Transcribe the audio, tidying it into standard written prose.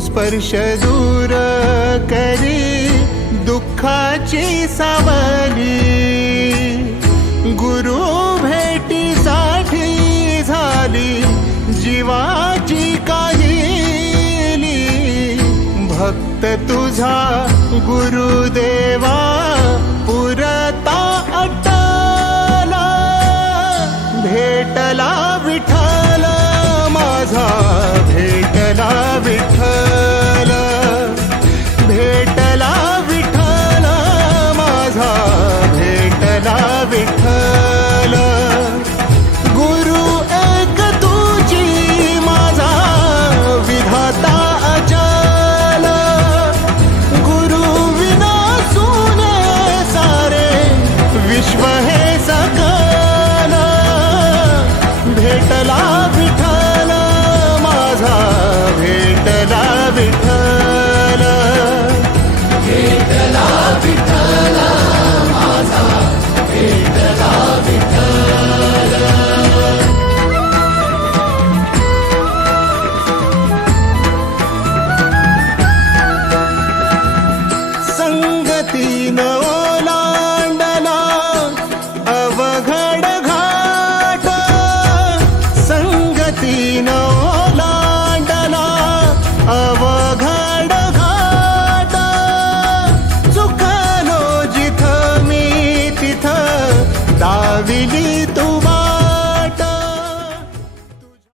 स्पर्श दूर करी दुःखाची सावली, गुरु भेटीसाठी झाली जीवाची काहिली। भक्त तुझा गुरुदेवा पुरता अटला, भेटला विठ्ठल माझा, भेटला विठ्ठल, भेटला विठ्ठल माझा, भेटला विठ्ठल। गुरु एक तुझी माझा विधाता अचल, गुरु विना सुने सारे विश्व हे सकल। भेटला विठ्ठल माझा, भेटला विठ्ठल।